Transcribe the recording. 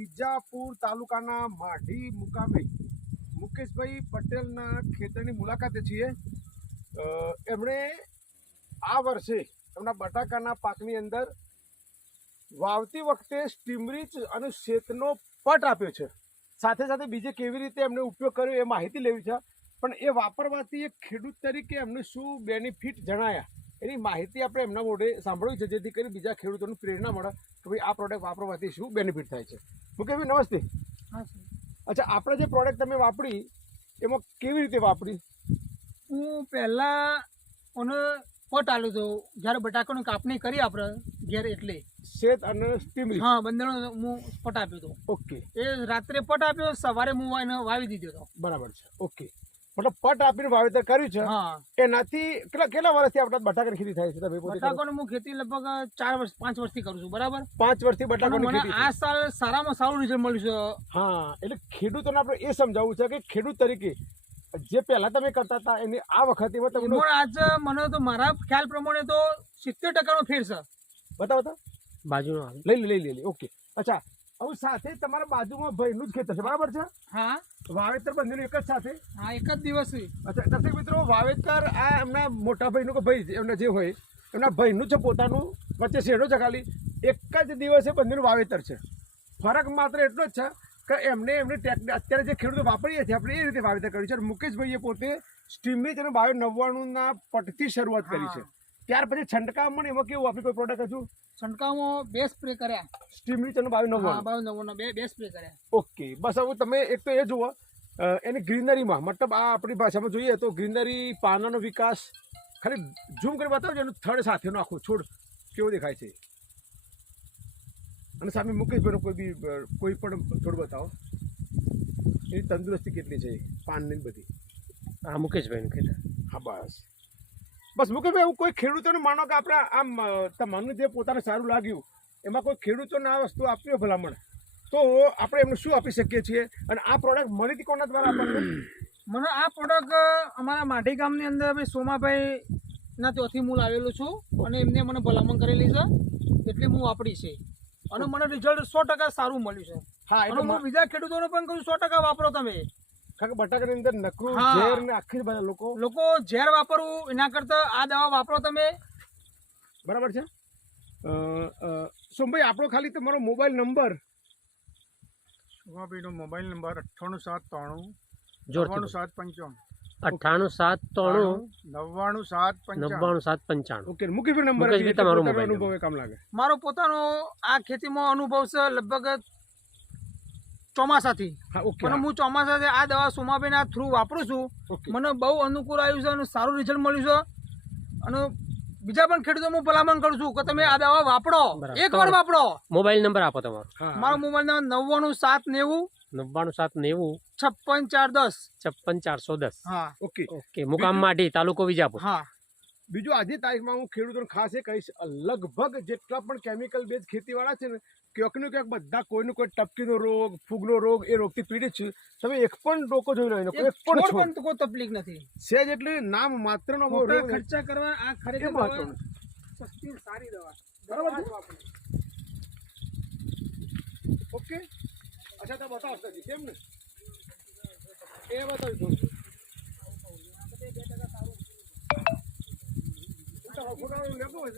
વિજાપુર તાલુકાના માઢી મુકામે મુકેશભાઈ પટેલના ખેતરની મુલાકાતે છીએ। એમણે આ વર્ષે એમના બટાકાના પાકની અંદર વાવતી વખતે સ્ટીમરીચ અને શેતનો પટ આપ્યો છે, સાથે સાથે બીજે કેવી રીતે એમને ઉપયોગ કર્યો એ માહિતી લેવી છે। પણ એ વાપરવાથી એક ખેડૂત તરીકે એમને શું બેનિફિટ જણાયા એની માહિતી આપણે એમના મોઢે સાંભળવી છે, જેથી કરી બીજા ખેડૂતોને પ્રેરણા મળે કે ભાઈ આ પ્રોડક્ટ વાપરવાથી શું બેનિફિટ થાય છે। મુકેશભાઈ નમસ્તે। હા સર, અચ્છા, આપણે જે પ્રોડક્ટ તમે વાપરી એમાં કેવી રીતે વાપરી? હું પહેલાં ઓને પટ આલ્યો હતો જ્યારે બટાકાની કાપણી કરી આપણે ઘેર, એટલે શેત અને સ્ટીમરીચ, હા બંનેનો હું પટ આપ્યો હતો। ઓકે, એ રાત્રે પટ આપ્યો, સવારે હું એને વાવી દીધો હતો। બરાબર છે, ઓકે। મતલબ પટ આપીને વાવેતર કર્યું છે। હા, એનાથી કેટલા વર્ષથી આપણા બટાકાની ખેતી થાય છે? તમે પોતે બટાકાની હું ખેતી લગભગ 5 વર્ષથી કરું છું, બરાબર। 5 વર્ષથી અને બટાકાની મને ખેતી આ સાલ સારામાં સારું રિઝલ્ટ મળ્યું છે। હા, એટલે ખેડૂતોને આપણે એ સમજાવવું છે કે ખેડૂત તરીકે જે પહેલા તમે કરતા હતા એની આ વખતે તમને આજે મને તો મારા ખ્યાલ પ્રમાણે તો 70% ફેર છે। બતાવો બાજુનો લઈ, ઓકે। અચ્છા, હવે સાથે તમારા બાજુમાં ભાઈનું જ ખેતર છે, બરાબર છે? હા, વાવેતર બંનેનું એક જ સાથે? હા, એક જ દિવસ। અચ્છા, દર્શક મિત્રો, વાવેતર આ એમના મોટા ભાઈનું કે ભાઈ એમના જે હોય એમના ભાઈનું છે પોતાનું, વચ્ચે શેડો છે ખાલી, એક જ દિવસે બંનેનું વાવેતર છે। ફરક માત્ર એટલો જ છે કે એમને અત્યારે જે ખેડૂતો વાપરીએ છીએ આપણે એ રીતે વાવેતર કર્યું છે। મુકેશભાઈએ પોતે સ્ટીમરીચ અને 2299ના પટથી શરૂઆત કરી છે। ત્યાર પછી છંટકાવમાં એમાં કેવું આપણી કોઈ પ્રોડક્ટ હજુ? છંટકાવમાં 2 સ્પ્રે કર્યા, સ્ટીમરીચ અને 2299, 2299 બે સ્પ્રે કર્યા। ઓકે, બસ। હવે તમે એક તો એ જુઓ એની ગ્રીનરીમાં, મતલબ આ આપણી ભાષામાં જોઈએ તો ગ્રીનરી, પાનાનો વિકાસ, ખાલી ઝૂમ કરી બતાવજો એનું થડ સાથેનો આખો છોડ કેવો દેખાય છે, અને સામે મુકેશભાઈનો કોઈ પણ છોડ બતાવો, એની તંદુરસ્તી કેટલી છે, પાનની બધી? હા, મુકેશભાઈનું ખેતર। હા, બસ મુકેશભાઈ, એવું કોઈ ખેડૂતોને માનો કે આપણે આમ તમારું જે પોતાને સારું લાગ્યું એમાં કોઈ ખેડૂતોને આ વસ્તુ આપવી હોય ભલામણ, તો આપણે એમને શું આપી શકીએ છીએ? અને આ પ્રોડક્ટ માહિતી કોના દ્વારા આપણને? મને આ પ્રોડક્ટ અમારા માઢી ગામની અંદર સોમાભાઈ ના ત્યાંથી હું લાવેલું છું, અને એમને મને ભલામણ કરેલી છે, એટલે હું વાપરી છે, અને મને રિઝલ્ટ 100% સારું મળ્યું છે। હા, એટલે હું બીજા ખેડૂતોને પણ કહું 100% વાપરો તમે, કારણ કે બટાકાની અંદર નકરું હા, ઝેર ને આખી બધા લોકો ઝેર વાપરવું એના કરતા આ દવા વાપરો તમે, બરાબર છે। સોમભાઈ, આપણો ખાલી તમારો મોબાઈલ નંબર? સોમાભાઈનો mobile number 98793 99755 9873 99755 99795। Okay, Mukeshbhai number Mukeshbhai, તમારો મોબાઈલ અનુભવ કામ લાગે? મારો પોતાનો આ ખેતીમાં અનુભવ છે લગભગ ચોમાસાથી, હા, ઓકે, અને હું ચોમાસાથી આ દવા સોમાભાઈના થ્રુ વાપરું છું, ઓકે, મને બહુ અનુકૂળ આવ્યું છે અને સારું રિઝલ્ટ મળ્યું છે, અને બીજા પણ ખેડૂતો હું ભલામણ કરું છું કે તમે આ દવા વાપરો, એકવાર વાપરો। મોબાઈલ નંબર આપો તમારો। મારો મોબાઈલ નંબર 99790 99790 56410। 56410। હા, ઓકે, ઓકે, મુકામ માઢી, તાલુકો વિજાપુર। હા, બીજું આજે તારીખમાં હું ખેડૂતોને ખાસ એ કહીશ, લગભગ જેટલા પણ કેમિકલ બેઝ ખેતીવાળા છે ને, ક્યાંક ને ક્યાંક બધા કોઈનો કોઈ ટપકીનો રોગ, ફૂગનો રોગ, એ રોગથી પીડિત છે। તમે એક પણ ડોકો જોઈ લો એનો, એક પણ છોડ કોઈ તકલીફ નથી, સેજ એટલે નામ માત્રનો મોટા ખર્ચા કરવા આ ખરેખર દવા મહત્વનું સસ્તી સારી દવા, બરાબર છે? ઓકે, અચ્છા, તો બતાવો સજી કેમ ને એ બતાવી દો। ફોટો લેવો હોય